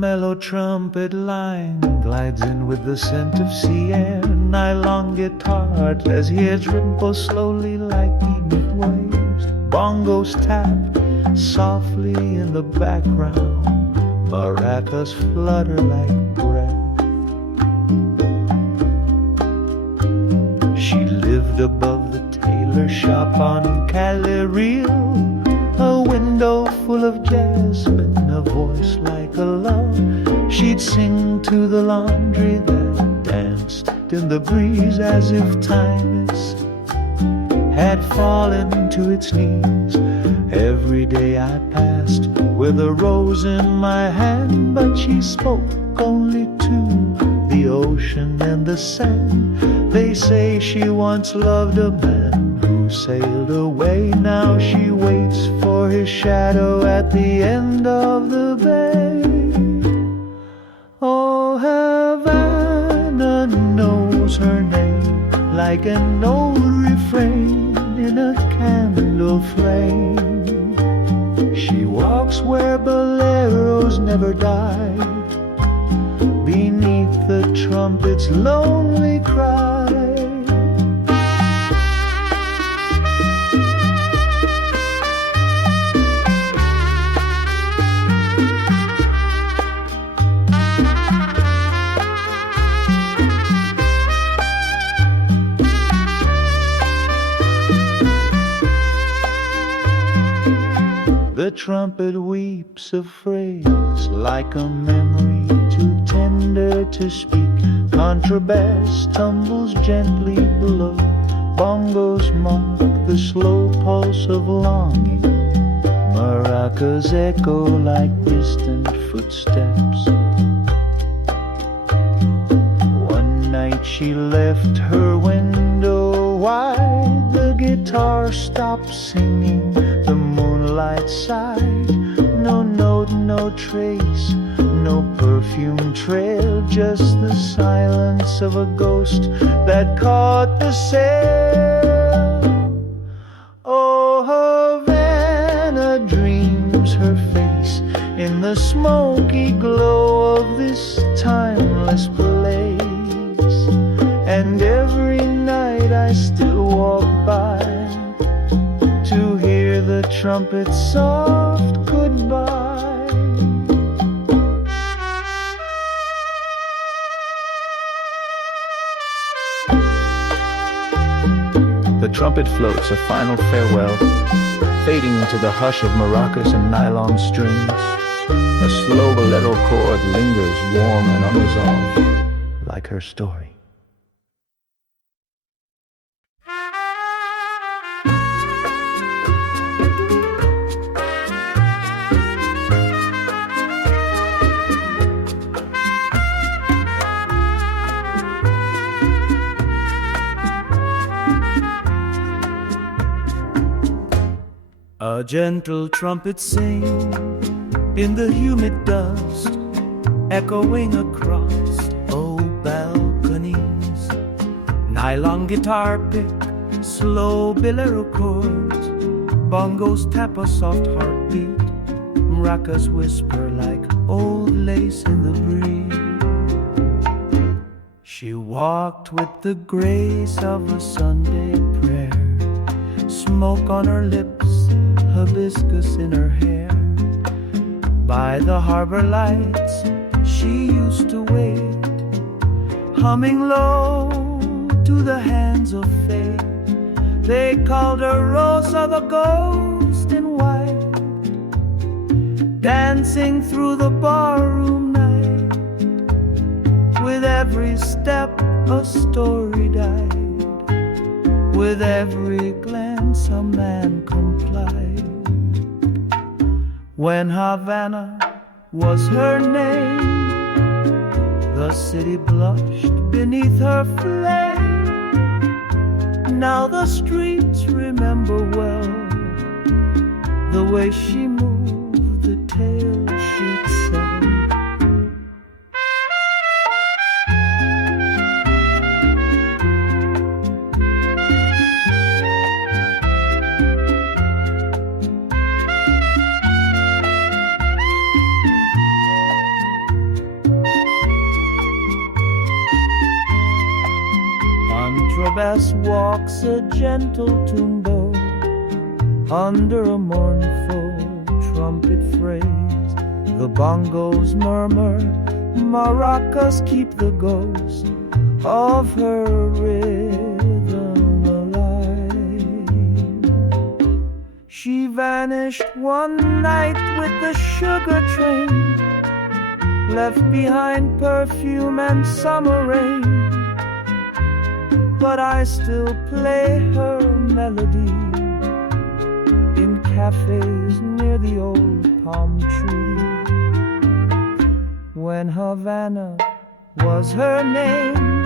mellow trumpet line glides in with the scent of sea air. Nylon guitar as his ripples slowly like evening waves. Bongos tap softly in the background. Maracas flutter like breath. She lived above the tailor shop on Calle Real. A window full of jasmine, a voice like a love. She'd sing to the laundry that danced in the breeze as if timeless had fallen to its knees. Every day I passed with a rose in my hand, but she spoke only to the ocean and the sand. They say she once loved a man who sailed away. Now she waits for his shadow at the end of the bay. Oh, Havana knows her name like an old refrain in a candle flame. She walks where boleros never die, beneath the trumpet's lonely cry. The trumpet weeps a phrase like a memory too tender to speak. Contrabass tumbles gently below. Bongos mark the slow pulse of longing. Maracas echo like distant footsteps. One night she left her window wide. The guitar stopped singing. The moonlight side, no note, no trace, no perfume trail, just the silence of a ghost that caught the sail. Oh, Havana dreams her face in the smoky glow of this timeless place. And every night I still walk by to hear the trumpet's soft goodbye. The trumpet floats a final farewell, fading into the hush of maracas and nylon strings. A slow bolero chord lingers warm and unresolved, like her story. A gentle trumpet sings in the humid dust, echoing across old balconies. Nylon guitar pick, slow bolero chords. Bongos tap a soft heartbeat. Maracas whisper like old lace in the breeze. She walked with the grace of a Sunday prayer. Smoke on her lips, hibiscus in her hair. By the harbor lights she used to wait, humming low to the hands of fate. They called her Rosa, the ghost in white, dancing through the barroom night. With every step a story died, with every glance a man complied. When Havana was her name, the city blushed beneath her flame. Now the streets remember well the way she moved, the tale she'd say. brass walks a gentle tumbo under a mournful trumpet phrase. The bongos murmur, maracas keep the ghost of her rhythm alive. She vanished one night with the sugar train, left behind perfume and summer rain. But I still play her melody in cafes near the old palm tree. When Havana was her name,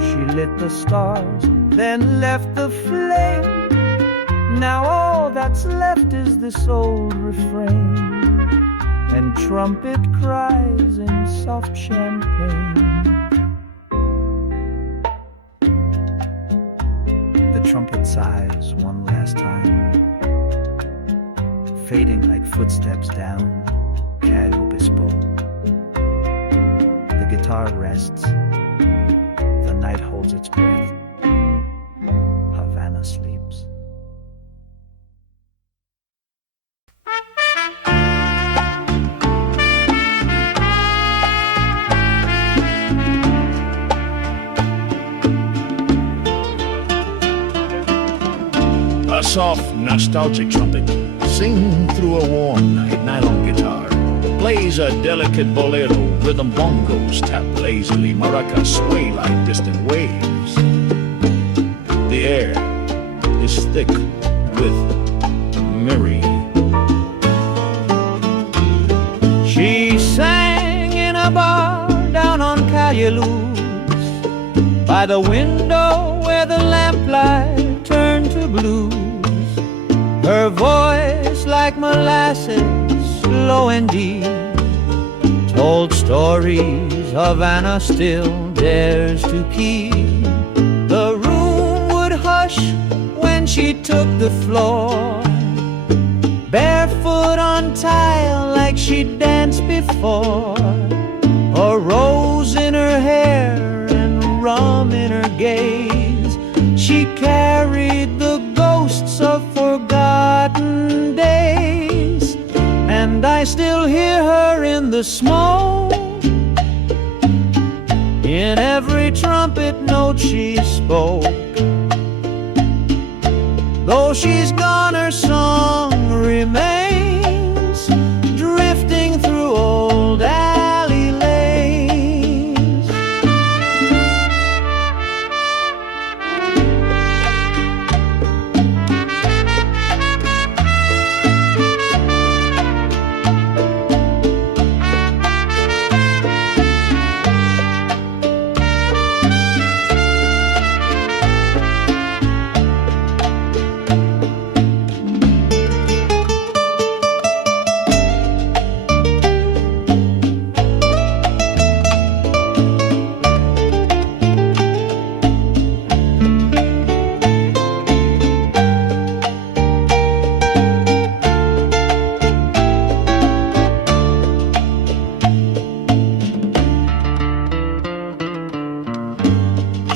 she lit the stars, then left the flame. Now all that's left is this old refrain, and trumpet cries in soft champagne. The trumpet sighs one last time, fading like footsteps down Calle Obispo. The guitar rests, the night holds its breath, Havana sleeps. A soft, nostalgic trumpet, sing through a worn nylon guitar, plays a delicate bolero, rhythm bongos tap lazily, maracas sway like distant waves. The air is thick with memory. She sang in a bar down on Calle Luz, by the window where the lamplight turned to blues. Her voice like molasses, slow and deep, told stories Havana still dares to keep. The room would hush when she took the floor, barefoot on tile like she'd danced before. A rose in her hair and rum in her gaze, she carried the ghosts of forgotten days. And I still hear her in the smoke, in every trumpet note she spoke. Though she's gone, her song remains, drifting through old alley lanes.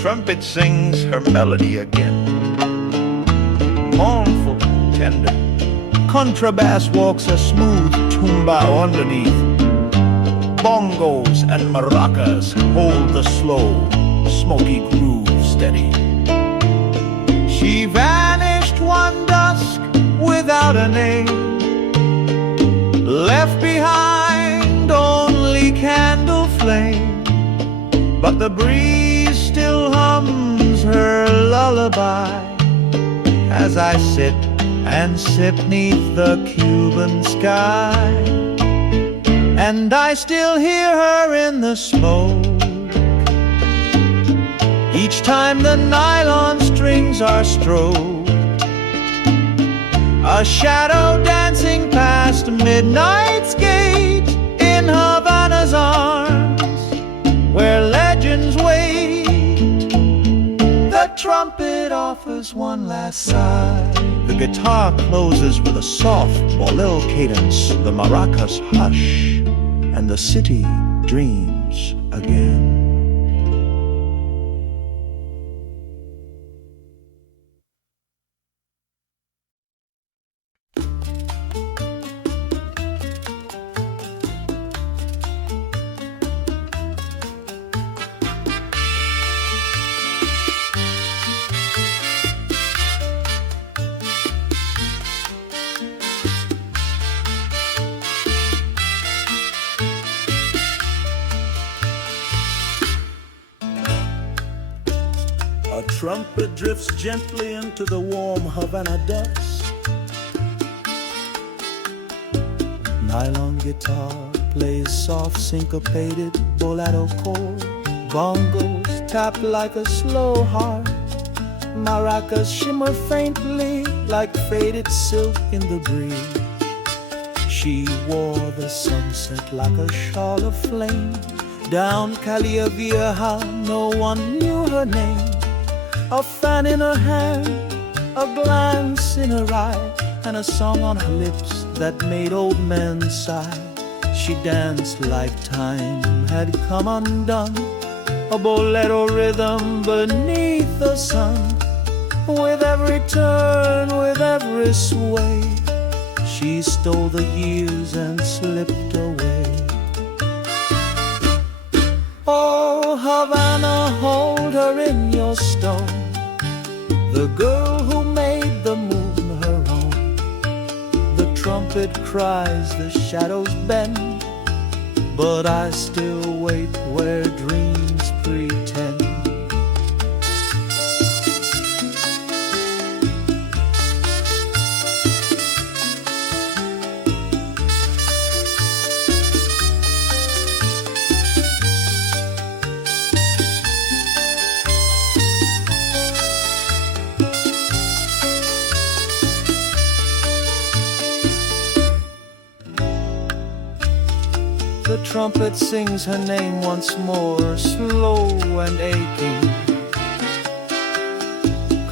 Trumpet sings her melody again, mournful, tender. Contrabass walks a smooth tumbao underneath. Bongos and maracas hold the slow, smoky groove steady. She vanished one dusk without a name, left behind only candle flame. But the breeze still hums her lullaby as I sit and sip 'neath the Cuban sky. And I still hear her in the smoke each time the nylon strings are stroked. A shadow dancing past midnight's gate in Havana's arms, where legends wait. The trumpet offers one last sigh. The guitar closes with a soft bolero cadence. The maracas hush, and the city dreams again. trumpet drifts gently into the warm Havana dusk. Nylon guitar plays soft syncopated bolero chord. Bongos tap like a slow heart. Maracas shimmer faintly like faded silk in the breeze. She wore the sunset like a shawl of flame. Down Calle Vieja, no one knew her name. A fan in her hand, a glance in her eye, and a song on her lips that made old men sigh. She danced like time had come undone, a bolero rhythm beneath the sun. With every turn, with every sway, she stole the years and slipped away. Oh, Havana, hold her in your stone, the girl who made the moon her own. The trumpet cries, the shadows bend, but I still wait where dreams pretend. The trumpet sings her name once more, slow and aching.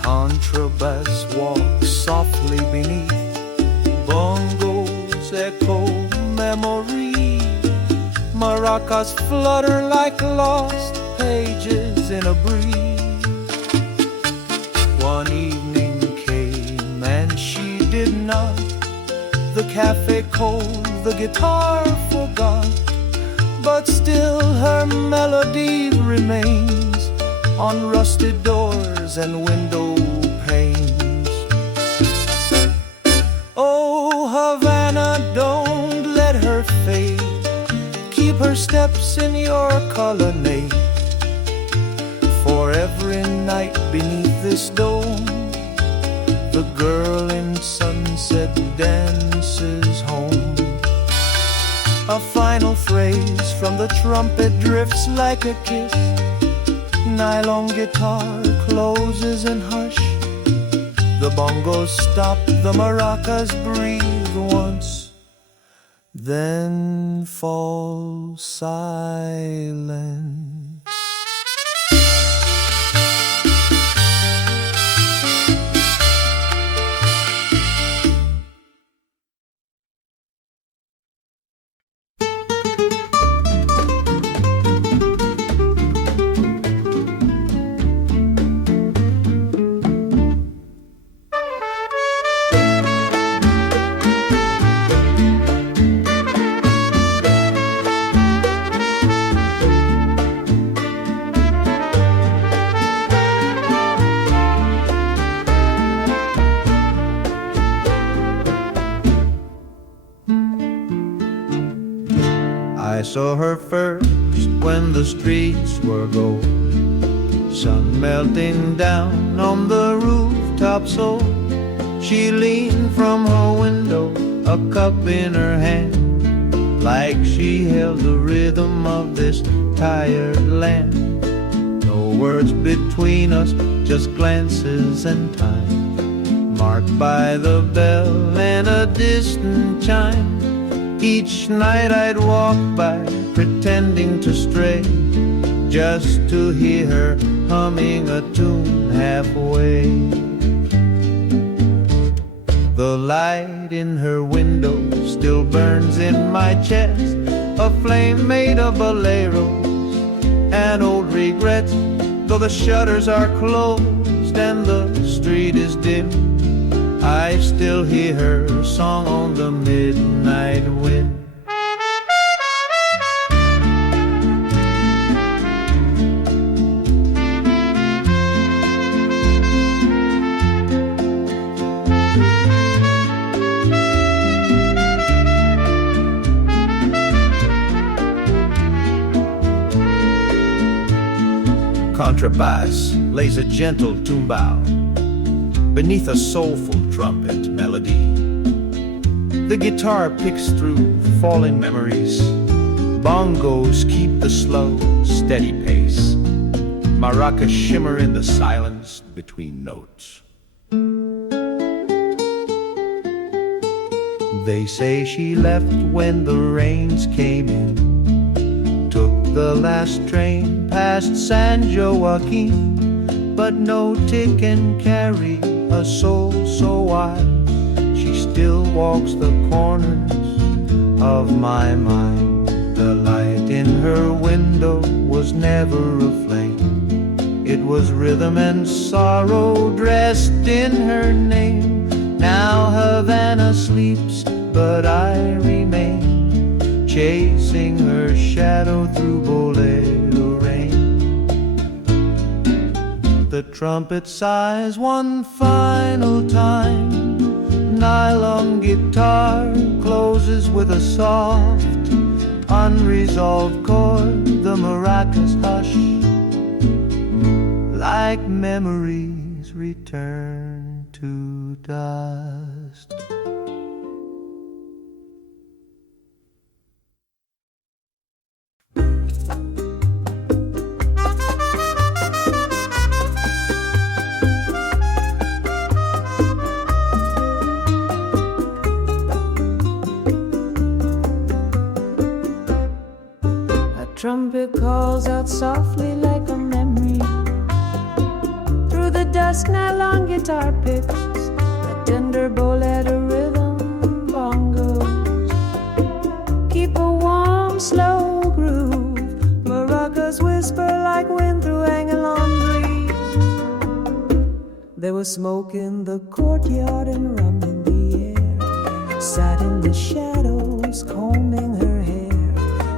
Contrabass walks softly beneath. Bongos echo memory. Maracas flutter like lost pages in a breeze. One evening came and she did not. The cafe cold, the guitar forgot, but still her melody remains on rusted doors and window panes. Oh, Havana, don't let her fade. Keep her steps in your colonnade. For every night beneath this dome, the girl in sunset dances home. A final phrase from the trumpet drifts like a kiss. Nylon guitar closes in hush. The bongos stop, the maracas breathe once, then fall silent. I saw her first when the streets were gold, sun melting down on the rooftop so she leaned from her window, a cup in her hand, like she held the rhythm of this tired land. No words between us, just glances and time, marked by the bell and a distant chime. Each night I'd walk by, pretending to stray, just to hear her humming a tune halfway. The light in her window still burns in my chest, a flame made of boleros and old regrets. Though the shutters are closed and the street is dim, I still hear her song on the midnight wind. contrabass lays a gentle tumbao beneath a soulful trumpet melody. The guitar picks through falling memories. Bongos keep the slow, steady pace. Maracas shimmer in the silence between notes. They say she left when the rains came in, took the last train past San Joaquin, but no tick can carry a soul so wide. She still walks the corners of my mind. The light in her window was never a flame. It was rhythm and sorrow dressed in her name. Now Havana sleeps, but I remain, chasing her shadow through Bolero rain. The trumpet sighs one final time. Nylon guitar closes with a soft, unresolved chord. The maracas hush like memories return to dust. Trumpet calls out softly like a memory. Through the dusk, nylon guitar picks a tender bolero rhythm. Bongos keep a warm, slow groove. Maracas whisper like wind through hanging laundry. There was smoke in the courtyard and rum in the air. Sat in the shadows, combing her hair.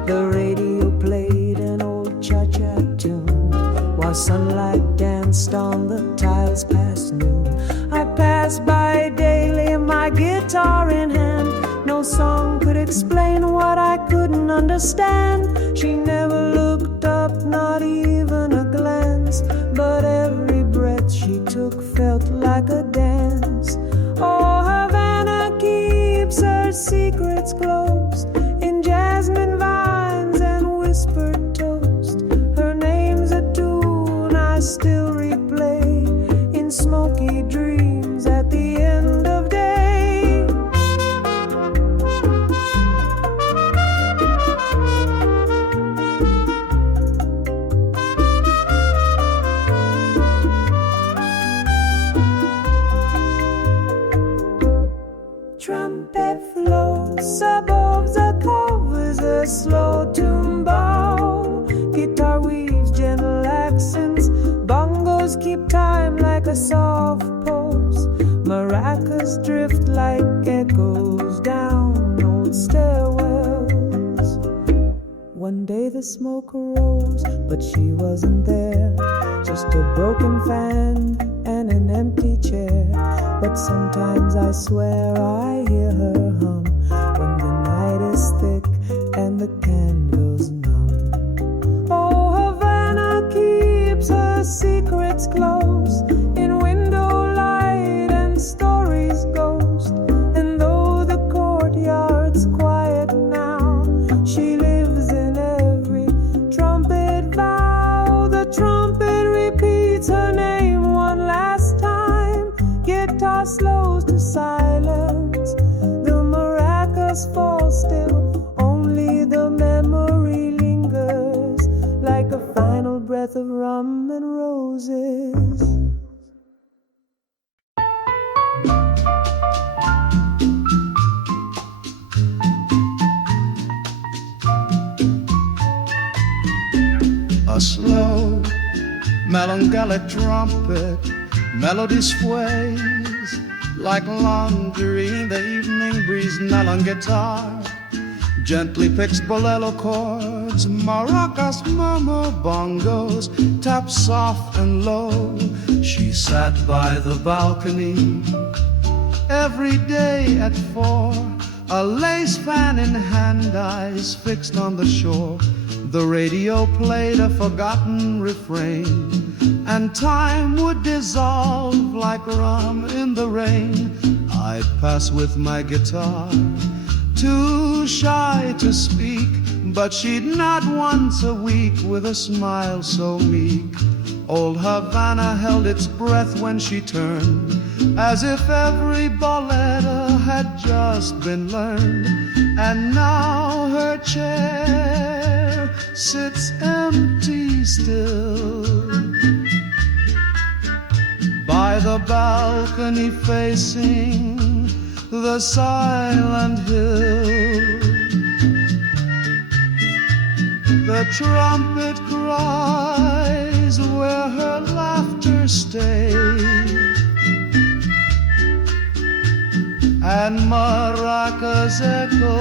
The radio played an old cha-cha tune while sunlight danced on the tiles past noon. I passed by daily, my guitar in hand. No song could explain what I couldn't understand. She never looked up, not even a glance, but every breath she took felt like a dance. Oh, Havana keeps her secrets close in jasmine vines and whispered toast. Her name's a tune I still replay in smoky dreams at the end of day. Trumpet floats above the covers, a slow tumbao. Guitar weaves gentle accents. Bongos keep time like a soft pulse. Maracas drift like echoes down old stairwells. One day the smoke arose, but she wasn't there. Just a broken fan and an empty chair. But sometimes I swear I hear her hum when the night is thick and the candles numb. Oh, Havana keeps her secrets close in window light and stories ghost. And though the courtyard's quiet now, she lives in every trumpet vow. The trumpet repeats her name one last time. Guitar slows to silence. The maracas fall still. Only the memory lingers like a final breath of rum and roses. A slow, melancholic trumpet melody sways like laundry in the evening breeze. Nylon guitar gently picks bolero chords. Maracas murmur, bongos tap soft and low. She sat by the balcony every day at 4, a lace fan in hand, eyes fixed on the shore. The radio played a forgotten refrain. and time would dissolve like rum in the rain. I'd pass with my guitar, too shy to speak, but she'd nod once a week with a smile so meek. Old Havana held its breath when she turned, as if every bolero had just been learned. And now her chair sits empty still by the balcony facing the silent hill. The trumpet cries where her laughter stayed, and maracas echo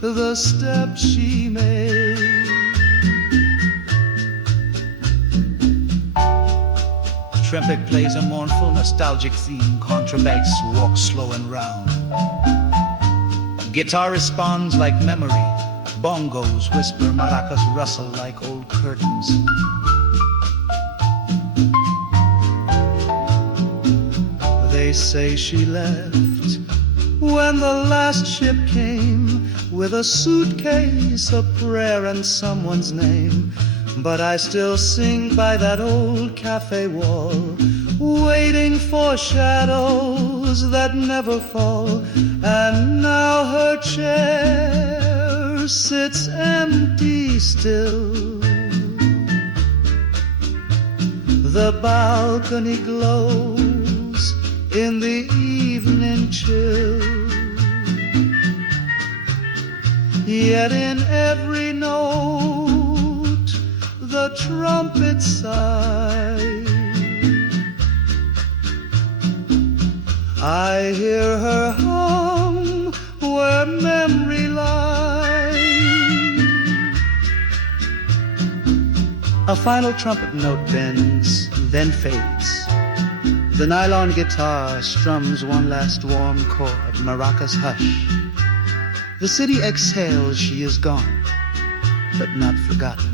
the steps she made. Trumpet plays a mournful, nostalgic theme. Contrabass walks slow and round. Guitar responds like memory. Bongos whisper, maracas rustle like old curtains. They say she left when the last ship came, with a suitcase, a prayer, and someone's name. But I still sing by that old cafe wall, waiting for shadows that never fall. And now her chair sits empty still. The balcony glows in the evening chill, yet in every note the trumpet sigh. I hear her hum where memory lies. A final trumpet note bends, then fades. The nylon guitar strums one last warm chord, maracas hush. The city exhales, she is gone, but not forgotten.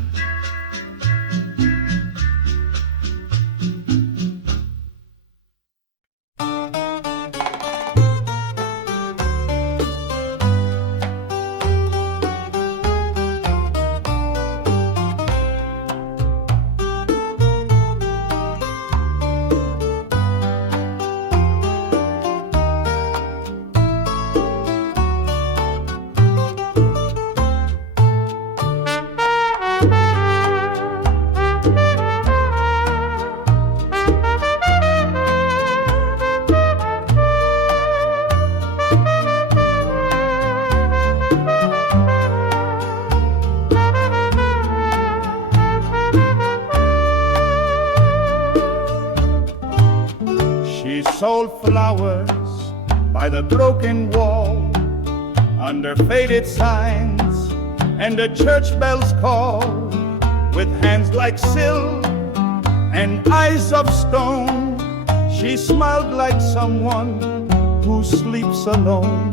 Sold flowers by the broken wall, under faded signs and the church bells call. With hands like silk and eyes of stone, she smiled like someone who sleeps alone.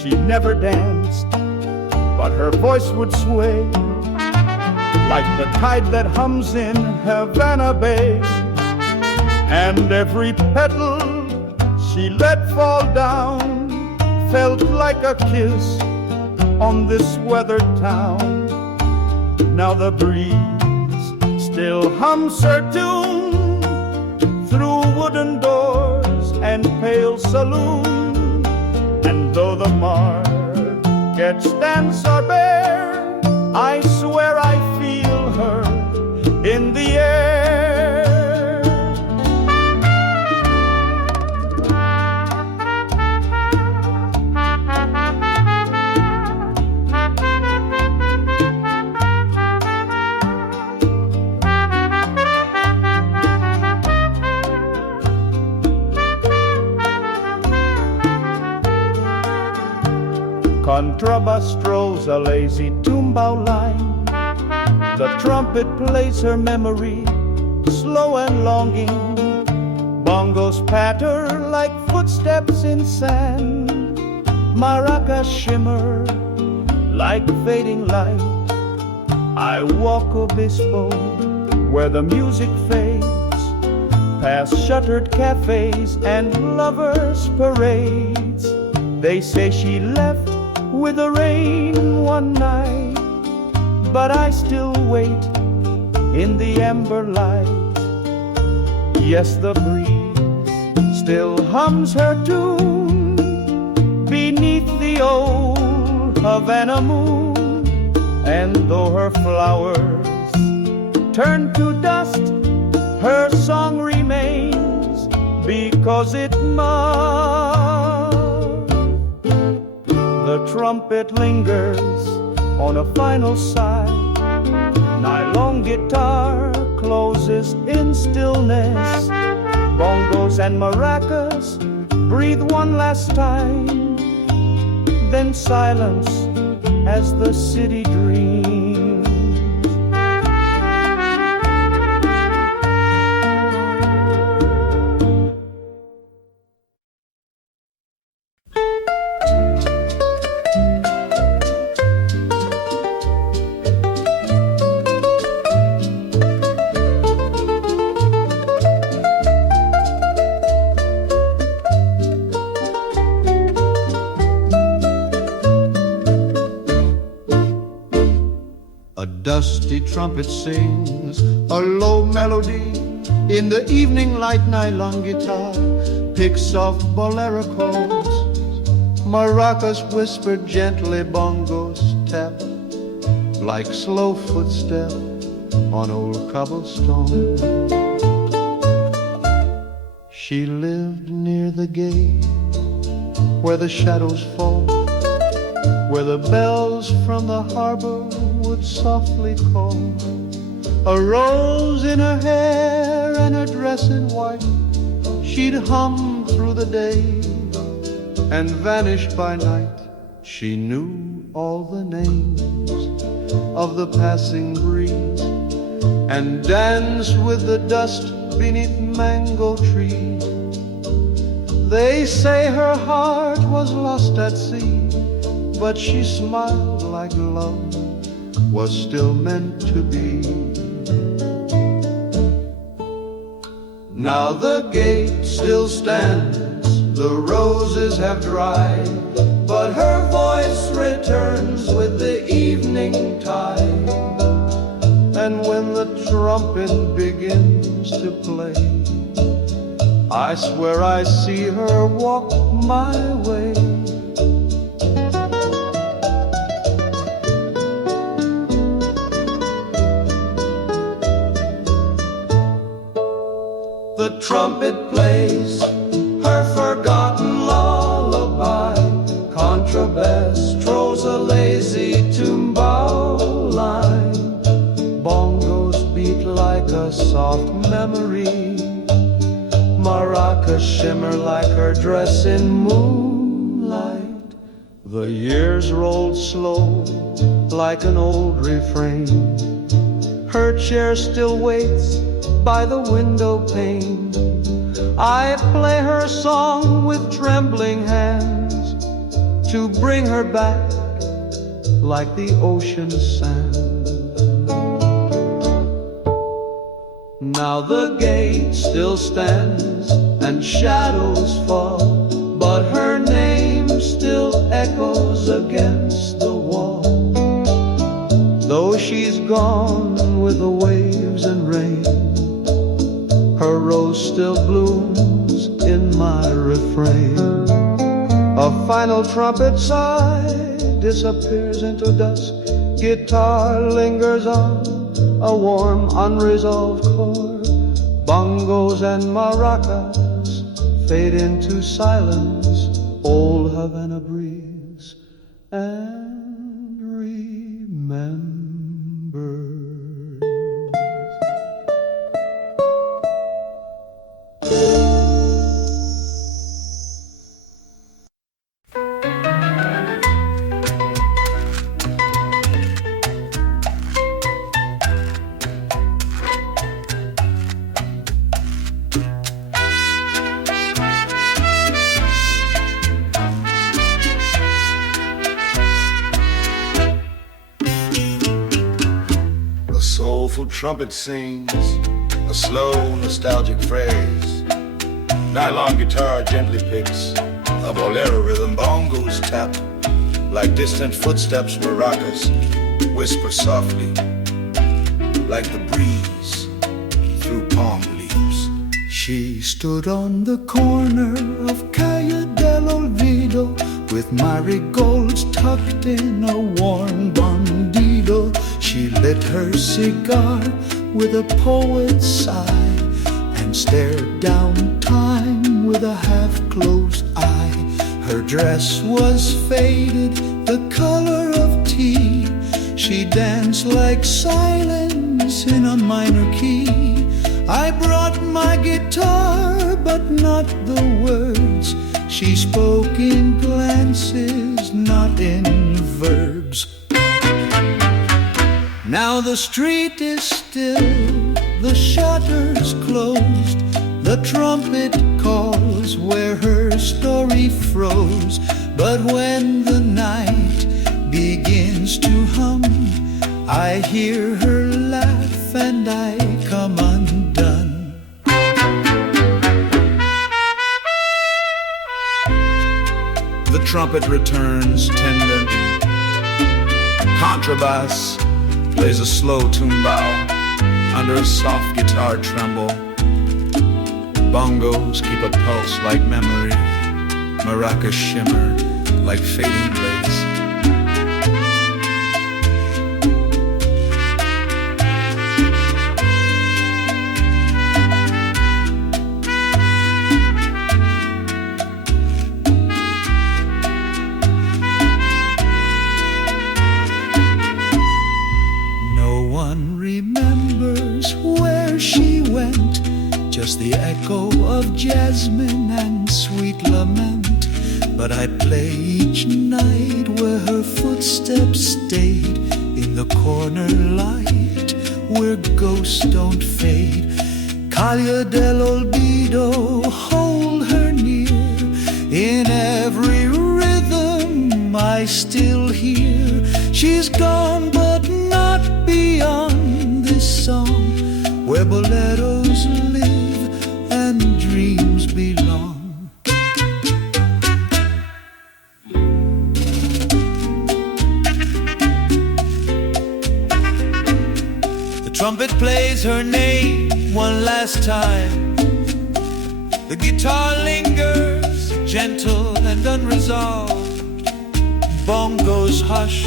She never danced, but her voice would sway like the tide that hums in Havana Bay. And every petal she let fall down felt like a kiss on this weathered town. Now the breeze still hums her tune through wooden doors and pale saloon. And though the market stands are bare, I swear I feel her in the air. Contrabass strolls a lazy tumbao line. The trumpet plays her memory, slow and longing. Bongos patter like footsteps in sand. Maracas shimmer like fading light. I walk obispo where the music fades, past shuttered cafes and lovers' parades. They say she left with the rain one night, but I still wait in the amber light. Yes, the breeze still hums her tune beneath the old Havana moon. And though her flowers turn to dust, her song remains because it must. The trumpet lingers on a final sigh. Nylon guitar closes in stillness. Bongos and maracas breathe one last time, then silence as the city dreams. Dusty trumpet sings a low melody. In the evening light, nylon guitar picks soft bolero chords. Maracas whisper gently, bongos tap like slow footsteps on old cobblestone. She lived near the gate where the shadows fall, where the bells from the harbor would softly call. A rose in her hair and her dress in white, she'd hum through the day and vanish by night. She knew all the names of the passing breeze and danced with the dust beneath mango trees. They say her heart was lost at sea, but she smiled like love was still meant to be. Now the gate still stands, the roses have dried, but her voice returns with the evening tide. And when the trumpet begins to play, I swear I see her walk my way. The trumpet plays her forgotten lullaby. Contrabass trolls a lazy tumbao line. Bongos beat like a soft memory. Maracas shimmer like her dress in moonlight. The years rolled slow like an old refrain. Her chair still waits by the window pane. I play her song with trembling hands to bring her back like the ocean sand. Now the gate still stands and shadows fall, but her name still echoes against the wall. Though she's gone with the waves and rain, her rose still blooms in my refrain. A final trumpet sigh disappears into dusk. Guitar lingers on a warm, unresolved chord. Bongos and maracas fade into silence. Old Havana breathes and remembers. trumpet sings a slow, nostalgic phrase. Nylon guitar gently picks a bolero rhythm. Bongos tap like distant footsteps. Maracas whisper softly like the breeze through palm leaves. She stood on the corner of Calle del Olvido with marigolds tucked in a worn bandido. She lit her cigar with a poet's sigh and stared down time with a half-closed eye. Her dress was faded, the color of tea. She danced like silence in a minor key. I brought my guitar, but not the words. She spoke in glances, not in verbs. Now the street is still, the shutters closed. The trumpet calls where her story froze. But when the night begins to hum, I hear her laugh and I come undone. The trumpet returns tender. Contrabass plays a slow tumbao under a soft guitar tremble. Bongos keep a pulse like memory. Maracas shimmer like fading blades. The echo of jasmine and sweet lament. But I play each night where her footsteps stayed, in the corner light where ghosts don't fade. Calle del Olvido, hold her near. In every rhythm I still hear. She's gone but not beyond this song, where boleros live and dreams belong. The trumpet plays her name one last time. The guitar lingers, gentle and unresolved. Bongos hush,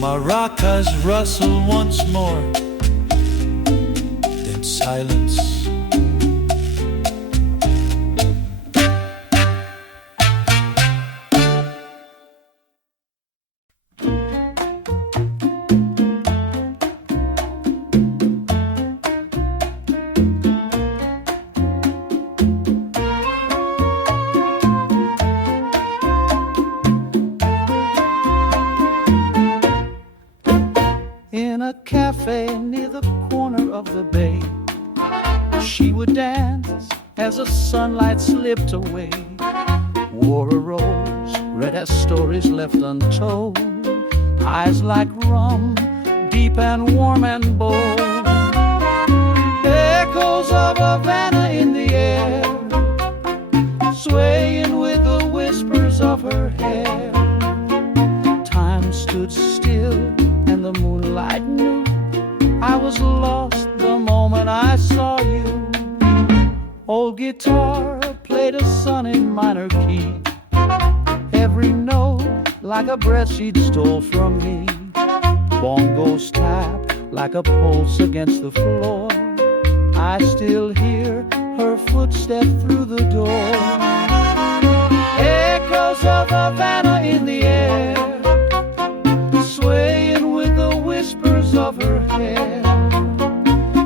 maracas rustle once more. Silence. In a cafe near the corner of the bay, she would dance as the sunlight slipped away. Wore a rose, read as stories left untold. Eyes like rum, deep and warm and bold. Echoes of Havana in the air, swaying with the whispers of her hair. Time stood still and the moonlight knew I was lost the moment I saw you. Old guitar played a sun in minor key, every note like a breath she'd stole from me. Bongos tap like a pulse against the floor. I still hear her footstep through the door. Echoes of Havana in the air, swaying with the whispers of her hair.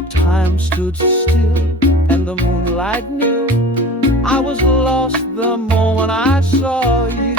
Time stood still and the moonlight knew I was lost the moment I saw you.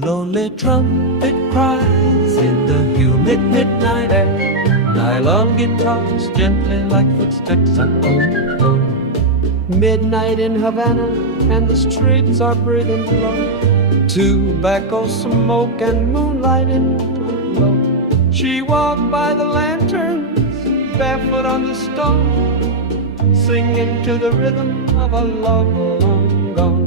lonely trumpet cries in the humid midnight air. Nylon guitars gently like footsteps unknown. Midnight in Havana and the streets are breathing low. Tobacco smoke and moonlight in glow. She walked by the lanterns, barefoot on the stone, singing to the rhythm of a love long gone.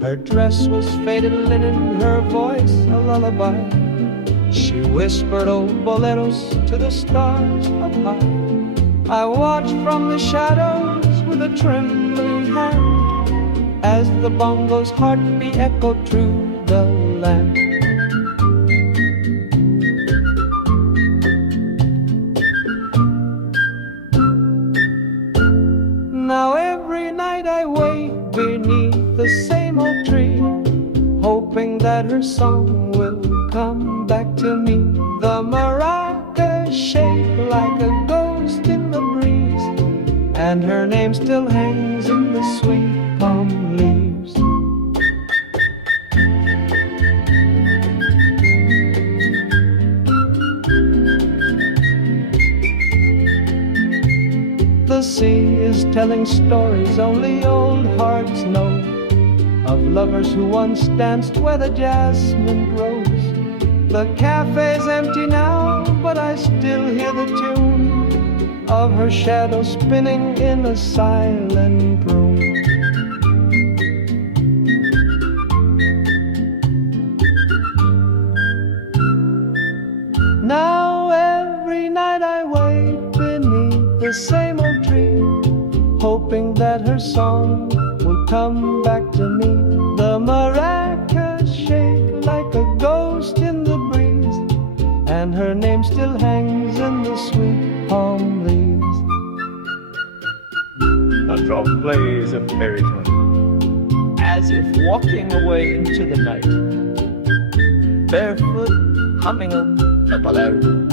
Her dress was faded linen, her voice a lullaby. She whispered old boleros to the stars up high. I watched from the shadows with a trembling hand as the bongo's heartbeat echoed through the land. Now every night I wait beneath the same old tree, hoping that her song will come back to me. The maracas shake like a ghost in the breeze, and her name still hangs in the sweet palm leaves. The sea is telling stories only old hearts know, of lovers who once danced where the jasmine grows. The café's empty now, but I still hear the tune of her shadow spinning in a silent room. Now every night I wait beneath the same old tree, hoping that her song will come back to me. The maracas shake like a ghost in the breeze, and her name still hangs in the sweet palm leaves. A drum plays a baritone, as if walking away into the night, barefoot, humming a bolero.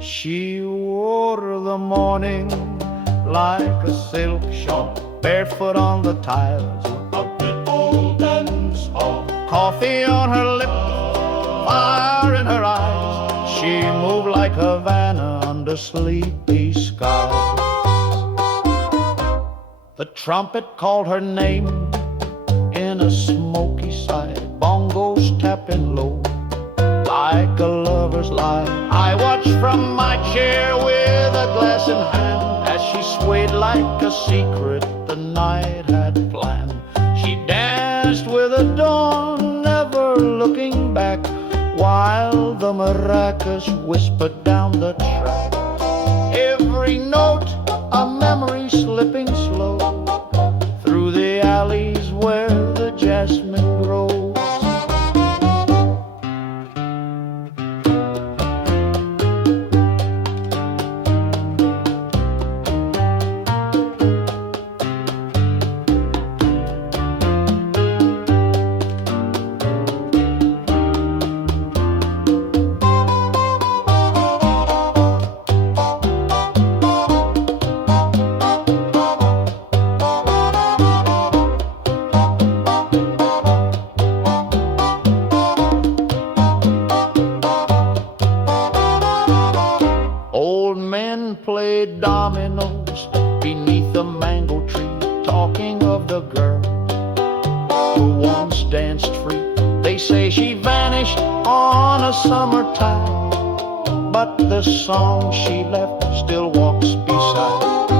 She wore the morning like a silk shawl, barefoot on the tiles of the old dance hall. Coffee on her lip, fire in her eyes. She moved like Havana under sleepy skies. The trumpet called her name in a smoky side, bongos tapping low like a lover's lie. I watched from my chair with a glass in hand as she swayed like a secret the night had planned. She danced with the dawn, never looking back, while the maracas whispered down the track. Every note a memory slipping slow through the alleys where the jasmine grows. Played dominoes beneath the mango tree, talking of the girl who once danced free. They say she vanished on a summer tide, but the song she left still walks beside.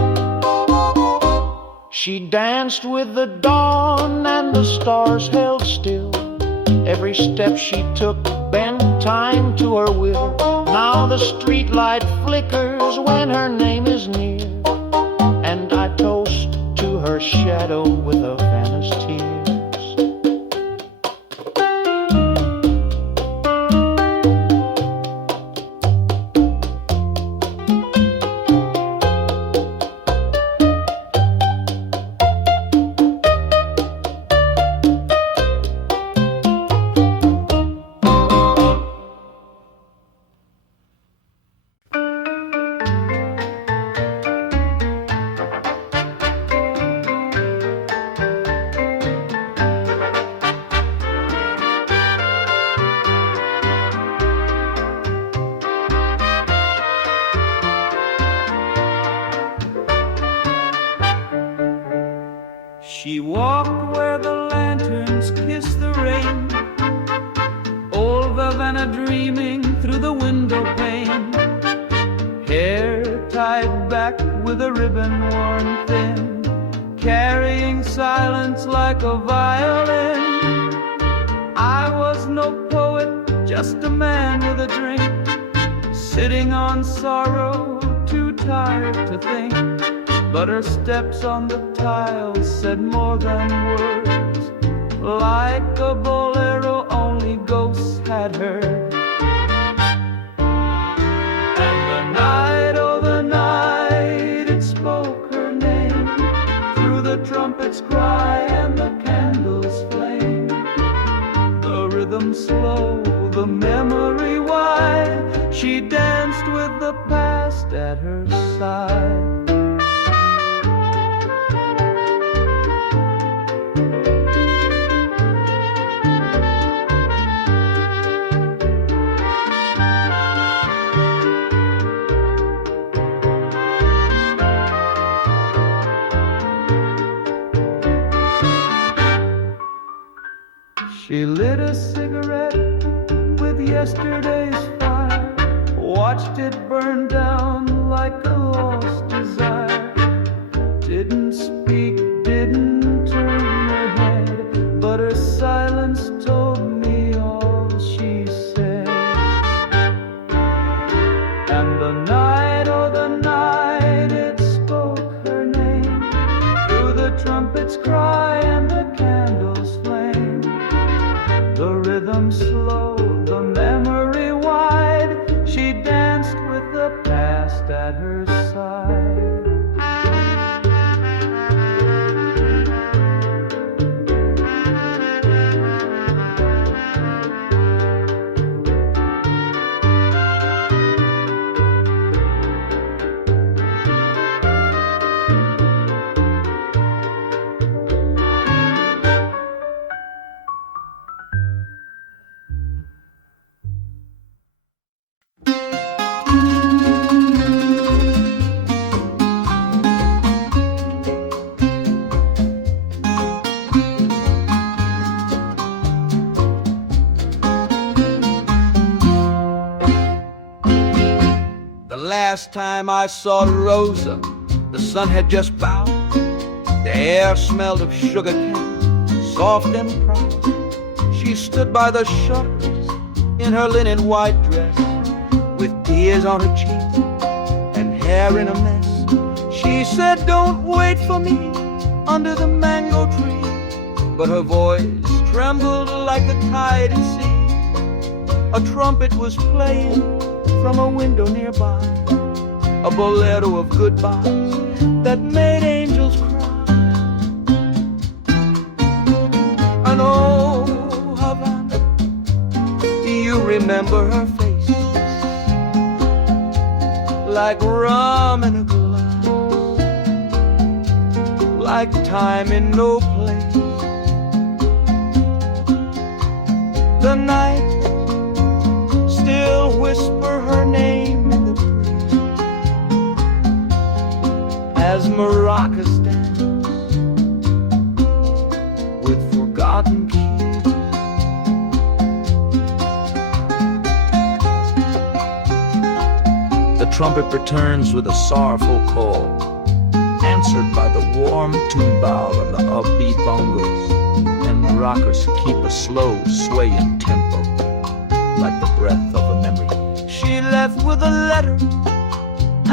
She danced with the dawn and the stars held still. Every step she took bent time to her will. Now the street light flickers when her name is near, and I toast to her shadow with a She walked where the lanterns kiss the rain, old Havana dreaming through the window pane, hair tied back with a ribbon worn thin, carrying silence like a violin. I was no poet, just a man with a drink, sitting on sorrow, too tired to think. But her steps on the tiles said more than words, like a bolero only ghosts had heard. And the night, oh the night, it spoke her name, through the trumpet's cry and the candle's flame. The rhythm slow, the memory wide, she danced with the past at her side. She lit a cigarette with yesterday's fire, watched it burn down like a lost desire. Didn't speak, didn't turn her head, but her silence told me all she said. And the night, oh the night, it spoke her name, through the trumpet's cry and the candle's flame. The rhythm slow, the memory wide, she danced with the past at her side. Last time I saw Rosa, the sun had just bowed. The air smelled of sugar cane, soft and proud. She stood by the shutters in her linen white dress, with tears on her cheek and hair in a mess. She said, "Don't wait for me under the mango tree," but her voice trembled like the tide at sea. A trumpet was playing from a window nearby, a bolero of goodbyes that made angels cry. And oh, Havana, you remember her face, like rum in a glass, like time in no place. The night still whisper her name in the breeze, as maracas dance with forgotten keys. The trumpet returns with a sorrowful call, answered by the warm timbal of the upbeat bongos, and maracas keep a slow swaying tempo, like the breath of a memory. She left with a letter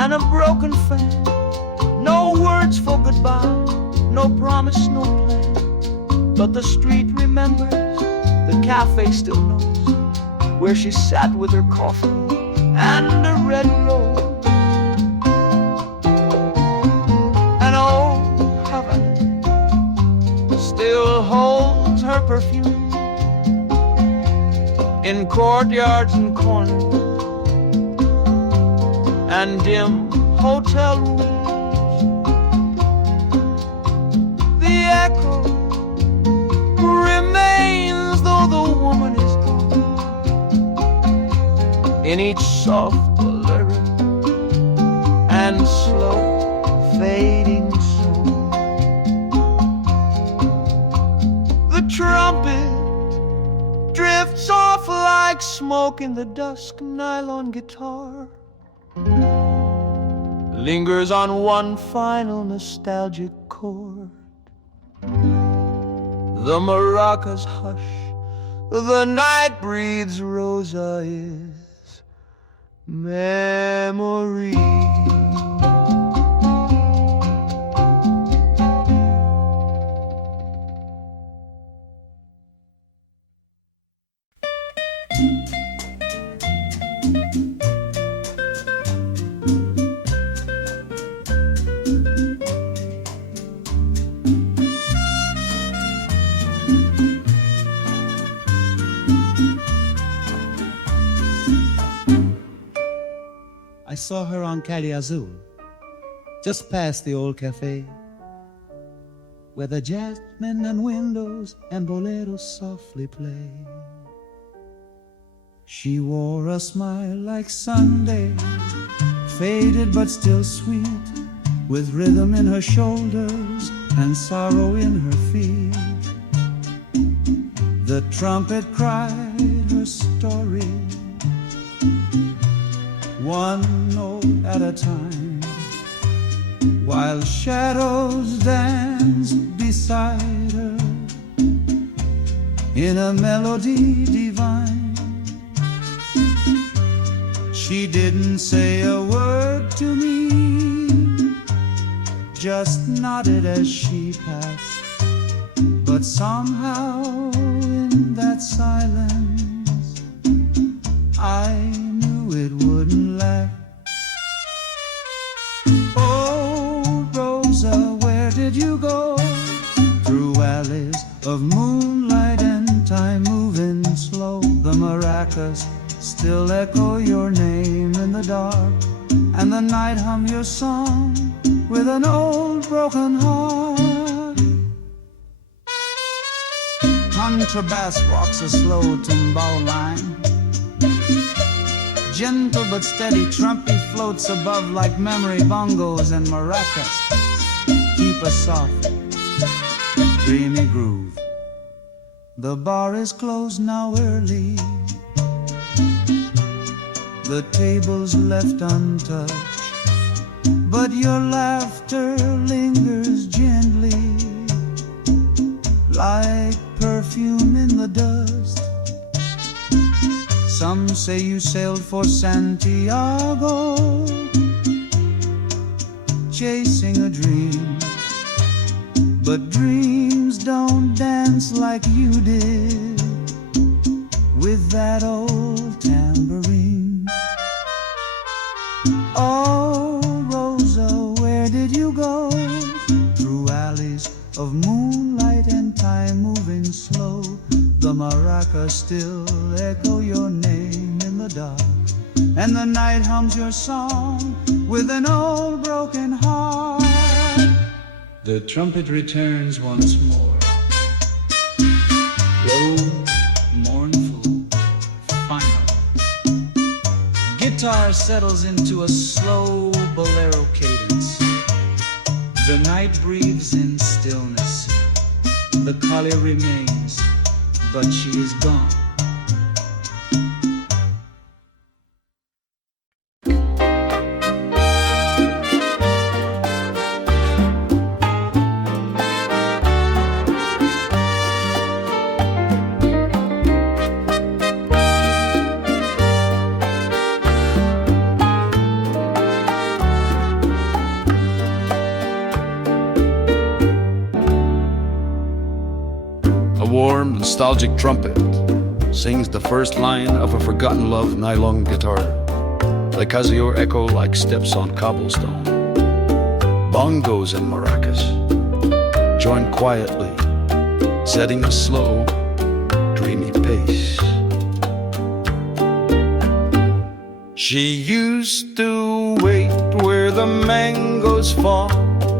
and a broken fan, no words for goodbye, no promise, no plan. But the street remembers, the cafe still knows, where she sat with her coffee and a red rose. And oh, Havana still holds her perfume in courtyards and corners and dim hotel rooms. The echo remains though the woman is gone, in each soft lyric and slow fading song. smoke in the dusk nylon guitar lingers on one final nostalgic chord. The maracas hush, the night breathes, Rosa is memory. I saw her on Calle Azul, just past the old Café, where the jasmine and windows and boleros softly play. She wore a smile like Sunday, faded but still sweet, with rhythm in her shoulders and sorrow in her feet. The trumpet cried her story, one note at a time, while shadows danced beside her in a melody divine. She didn't say a word to me, just nodded as she passed, but somehow in that silence I knew it wouldn't last. Oh, Rosa, where did you go? Through alleys of moonlight and time moving slow, the maracas still echo your name in the dark, and the night hum your song with an old broken heart. Contrabass walks a slow tumbao line, gentle but steady trumpet floats above like memory bongos and maracas keep a soft, dreamy groove. The bar is closed now early, the table's left untouched, but your laughter lingers gently like perfume in the dust. Some say you sailed for Santiago, chasing a dream, but dreams don't dance like you did with that old tambourine. Oh, Rosa, where did you go? Through alleys of moonlight and time moving slow, the maracas still echo your name in the dark, and the night hums your song with an old broken heart. The trumpet returns once more, low, mournful, final. Guitar settles into a slow bolero cadence. The night breathes in stillness. The collier remains, but she is gone. A warm, nostalgic trumpet sings the first line of a forgotten love nylon guitar. The Casio echo like steps on cobblestone. Bongos and maracas join quietly, setting a slow, dreamy pace. She used to wait where the mangoes fall,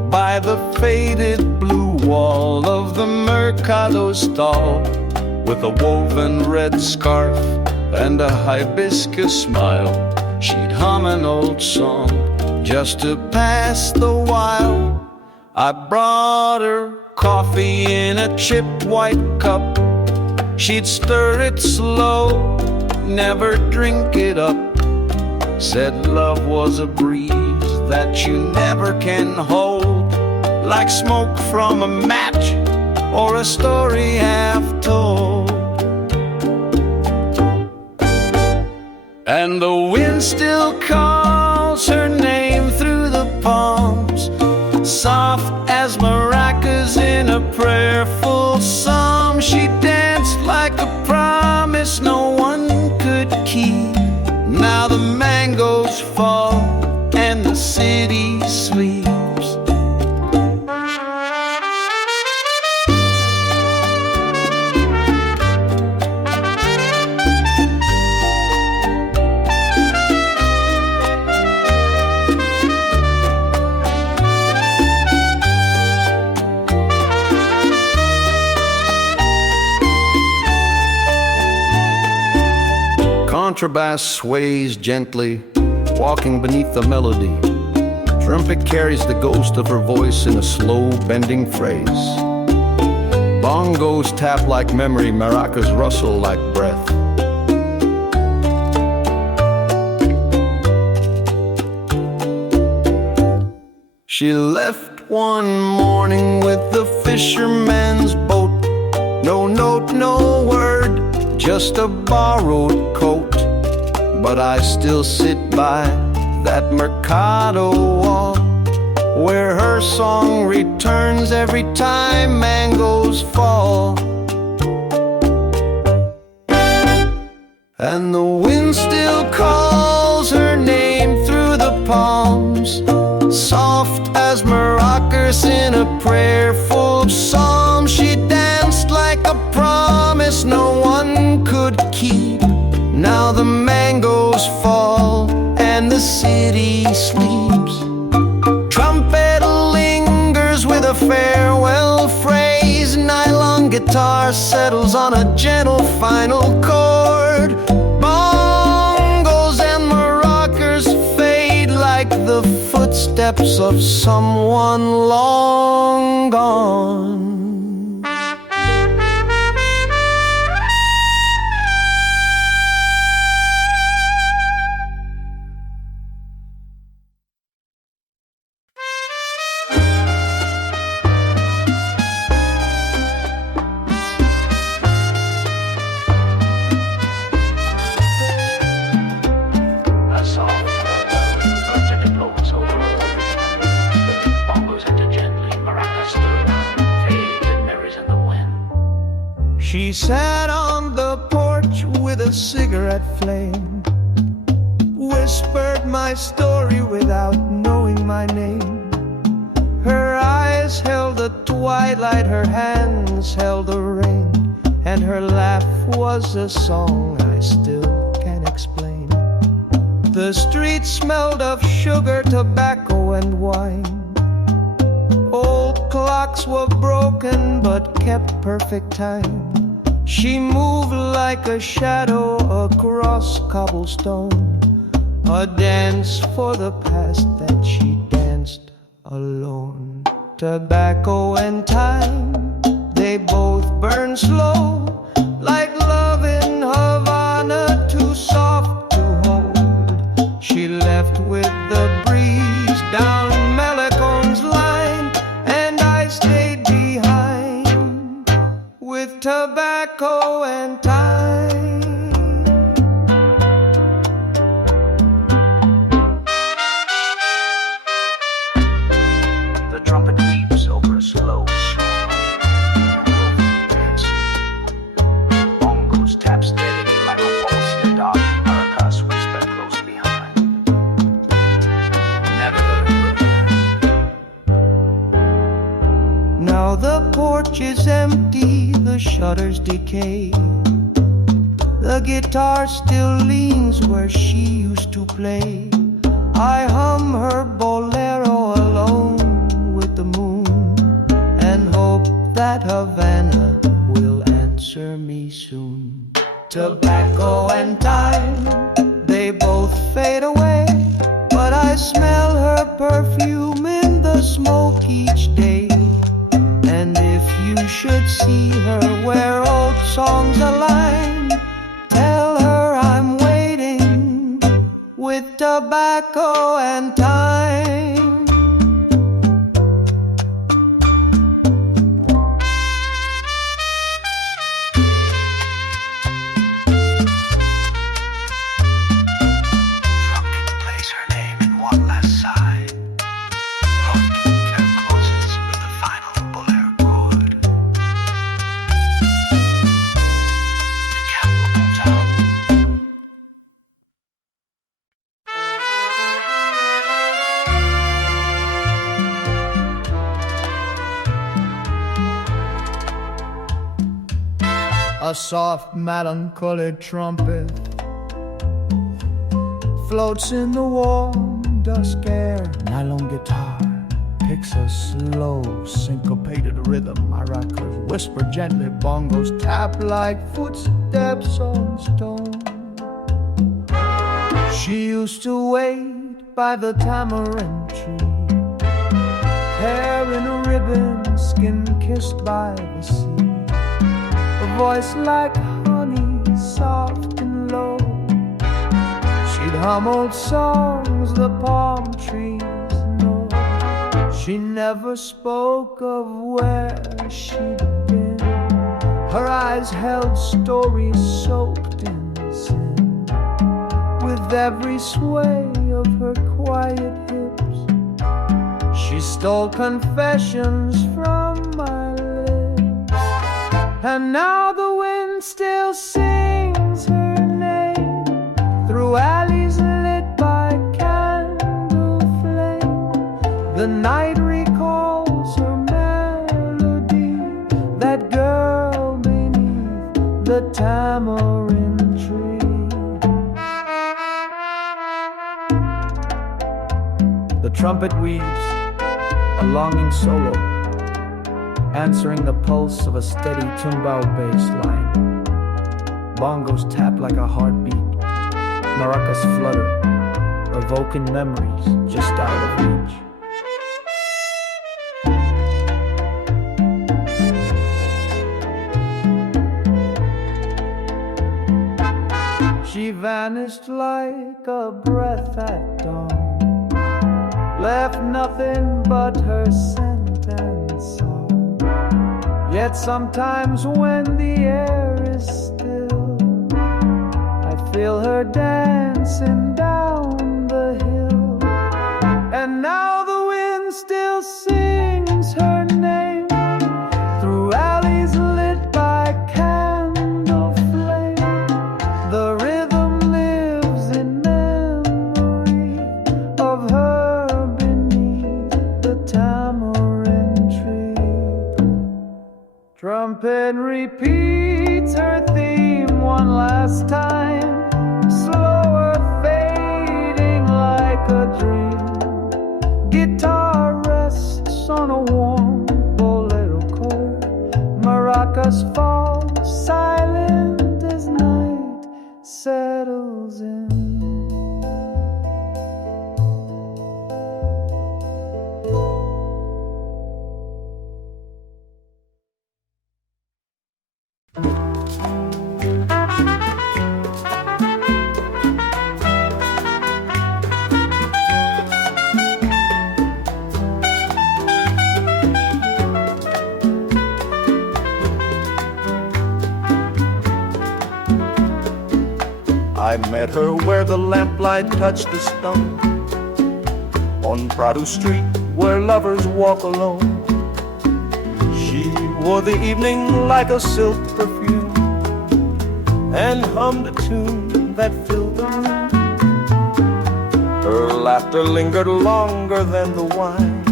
by the faded blue wall of the Mercado stall, with a woven red scarf and a hibiscus smile. She'd hum an old song just to pass the while. I brought her coffee in a chipped white cup. She'd stir it slow never drink it up. Said love was a breeze that you never can hold, like smoke from a match or a story half told. And the wind still calls her name through the palms, soft as maracas in a prayerful psalm. She danced like a promise no one could keep. Now the mangoes fall and the city sleeps. Contrabass sways gently, walking beneath the melody. Trumpet carries the ghost of her voice in a slow bending phrase. Bongos tap like memory, maracas rustle like breath. She left one morning with the fisherman's boat. No note, no word, just a borrowed coat. But I still sit by that Mercado wall, where her song returns every time mangoes fall. And the wind still calls her name through the palms, soft as maracas in a prayerful psalm. She danced like a promise no one could keep. Now the mangoes fall and the city sleeps. Trumpet lingers with a farewell phrase. Nylon guitar settles on a gentle final chord. Bongos and maracas fade like the footsteps of someone long gone. She sat on the porch with a cigarette flame, whispered my story without knowing my name. Her eyes held the twilight, her hands held the rain, and her laugh was a song I still can't explain. The street smelled of sugar, tobacco, and wine. Old clocks were broken but kept perfect time. She moved like a shadow across cobblestone, a dance for the past that she danced alone. Tobacco and time, they both burn slow, like love in Havana, too soft to hold. She left with the breeze down Malicon's line, and I stayed behind with tobacco and time. The trumpet beeps over a slow song. Bongos tap steadily like a pulse in the dark. Maracas whisper close behind. Never Now the porch is empty, the shutters decay. The guitar still leans where she used to play. I hum her bolero alone with the moon, and hope that Havana will answer me soon. Tobacco and time, they both fade away, but I smell her perfume in the smoke each day. And if you should see her where old songs align, tell her I'm tobacco and time. A soft melancholy trumpet floats in the warm dusk air. Nylon guitar picks a slow syncopated rhythm. Maracas whisper gently, bongos tap like footsteps on stone. She used to wait by the tamarind tree, hair in a ribbon, skin kissed by the sea. A voice like honey, soft and low. She'd hum old songs the palm trees know. She never spoke of where she'd been. Her eyes held stories soaked in sin. With every sway of her quiet hips, she stole confessions from my lips. And now the wind still sings her name through alleys lit by candle flame. The night recalls her melody, that girl beneath the tamarind tree. The trumpet weaves a longing solo, answering the pulse of a steady tumbao bass line. Bongos tap like a heartbeat, maracas flutter, evoking memories just out of reach. She vanished like a breath at dawn, left nothing but her scent and song. Yet sometimes when the air is still, I feel her dancing down the hill. And now the wind still sings her name through alleys lit by candle flame. The rhythm lives in memory of her beneath the tamarind tree. Trumpet repeats her theme one last time, slower fading like a dream. Guitar rests on a warm bolero chord. Maracas fall silent as night settles in. I met her where the lamplight touched the stone, on Prado Street where lovers walk alone. She wore the evening like a silk perfume and hummed a tune that filled the room. Her laughter lingered longer than the wine,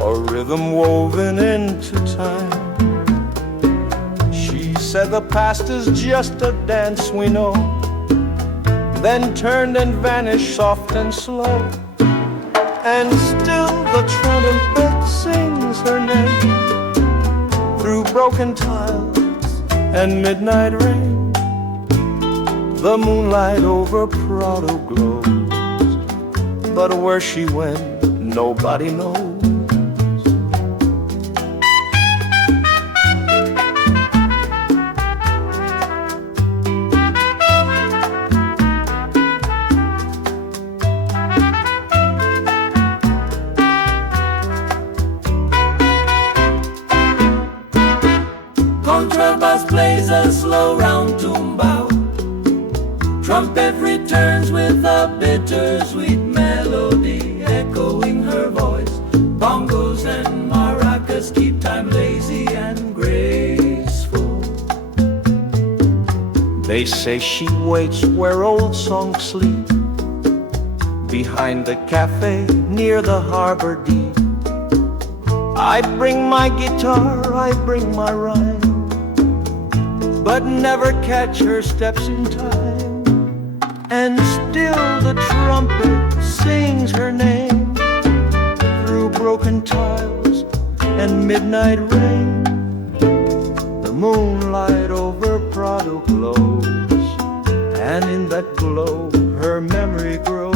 a rhythm woven into time. She said the past is just a dance we know, then turned and vanished soft and slow. And still the trumpet sings her name through broken tiles and midnight rain. The moonlight over Prado glows, but where she went nobody knows. contrabass plays a slow round tumbao. Trumpet returns with a bittersweet melody, echoing her voice. Bongos and maracas keep time lazy and graceful. They say she waits where old songs sleep, behind the cafe near the harbor deep. I bring my guitar, I bring my rhyme, but never catch her steps in time. And still the trumpet sings her name through broken tiles and midnight rain. The moonlight over Prado glows, and in that glow her memory grows.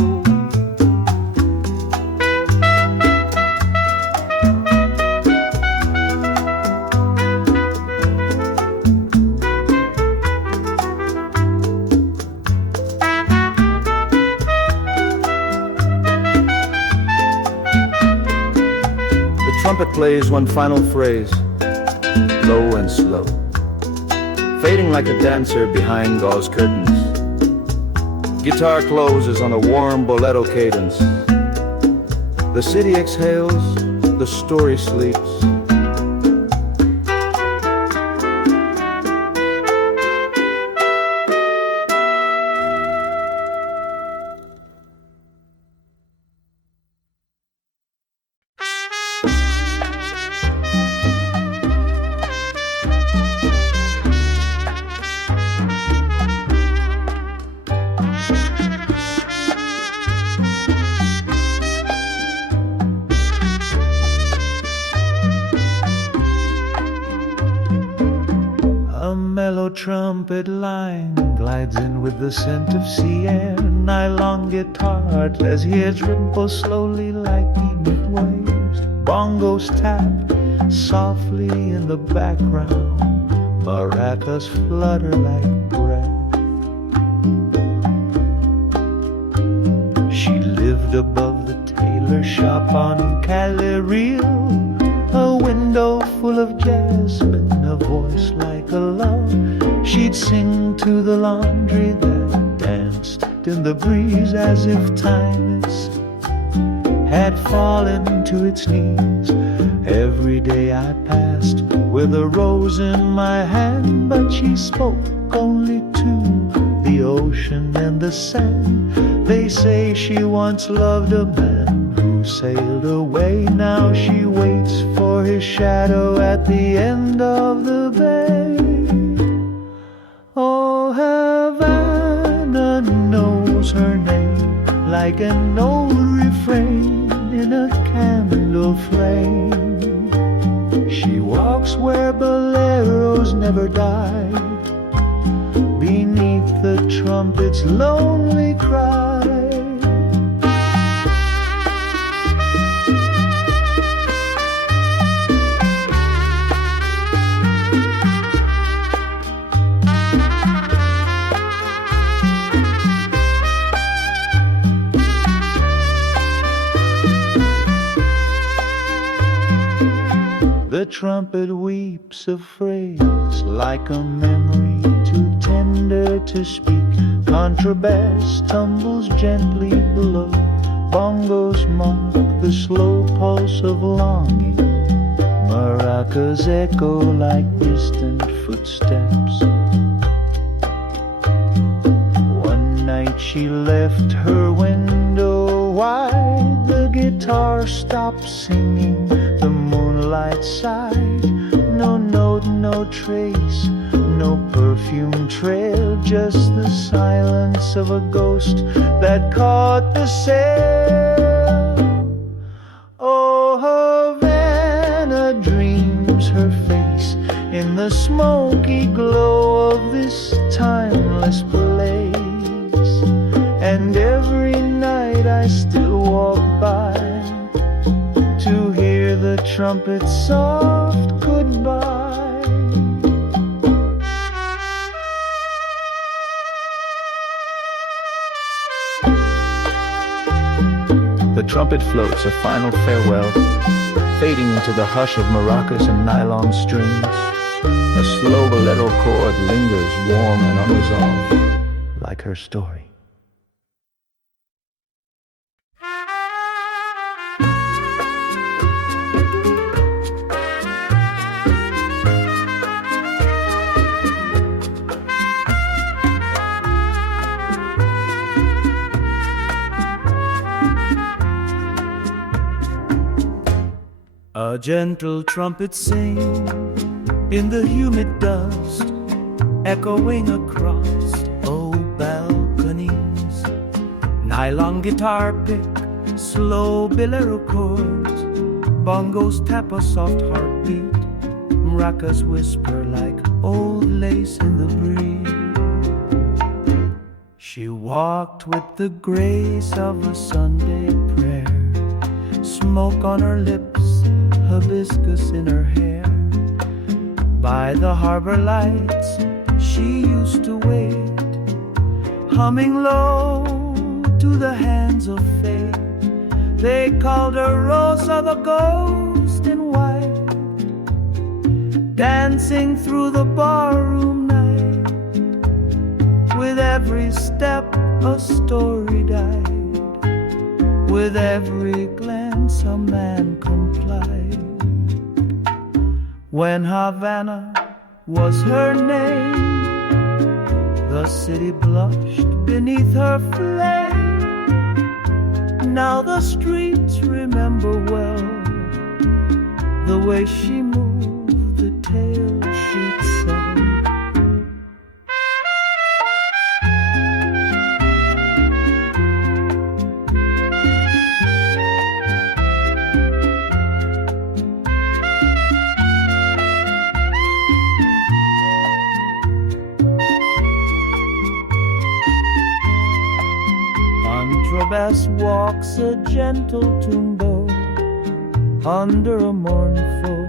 Trumpet plays one final phrase, low and slow, fading like a dancer behind gauze curtains. Guitar closes on a warm bolero cadence. The city exhales, the story sleeps. Trumpet line glides in with the scent of sea air. Nylon guitar as his ripples slowly like beat waves. Bongos tap softly in the background. Maracas flutter like breath. She lived above the tailor shop on Calle Real, a window full of jasmine, a voice like a love. She'd sing to the laundry that danced in the breeze as if timeless had fallen to its knees. Every day I passed with a rose in my hand, but she spoke only to the ocean and the sand. They say she once loved a man who sailed away. Now she waits for his shadow at the end of the bay. Oh, Havana knows her name like an old refrain in a candle flame. She walks where boleros never died, beneath the trumpet's lonely cry. The trumpet weeps a phrase like a memory too tender to speak. Contrabass tumbles gently below. Bongos mark the slow pulse of longing. Maracas echo like distant footsteps. One night she left her window wide. The guitar stopped singing. The moonlight sighed. No note, no trace, no perfume trail, just the silence of a ghost that caught the sail. Oh, Havana dreams her face in the smoky glow of this timeless place. And every night I still walk by to hear the trumpet's soft goodbye. The trumpet floats a final farewell, fading into the hush of maracas and nylon strings. A slow bolero chord lingers warm and unresolved, like her story. A gentle trumpet sings in the humid dust, echoing across old balconies. Nylon guitar pick, slow bolero chords, bongos tap a soft heartbeat, maracas whisper like old lace in the breeze. She walked with the grace of a Sunday prayer, smoke on her lips, hibiscus in her hair. By the harbor lights she used to wait, humming low to the hands of fate. They called her Rosa, the ghost in white, dancing through the barroom night. With every step a story died, with every glance a man complied. When Havana was her name, the city blushed beneath her flame. Now the streets remember well the way she moved, the tale she'd say. Contrabass walks a gentle tumbo under a mournful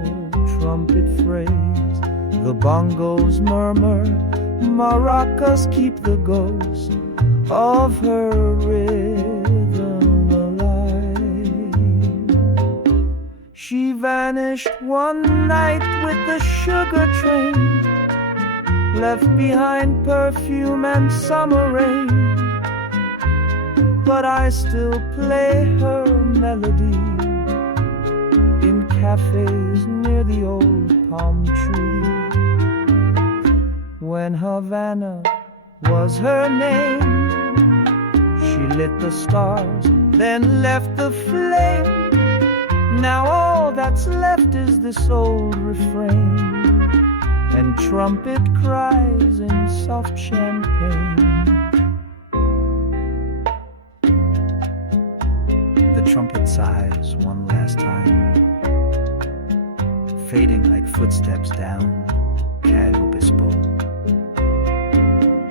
trumpet phrase. The bongos murmur, maracas keep the ghost of her rhythm alive. She vanished one night with the sugar train, left behind perfume and summer rain. But I still play her melody in cafes near the old palm tree. When Havana was her name, she lit the stars, then left the flame. Now all that's left is this old refrain, and trumpet cries in soft champagne. The trumpet sighs one last time, fading like footsteps down Calle Obispo.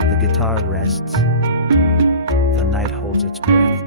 The guitar rests, the night holds its breath.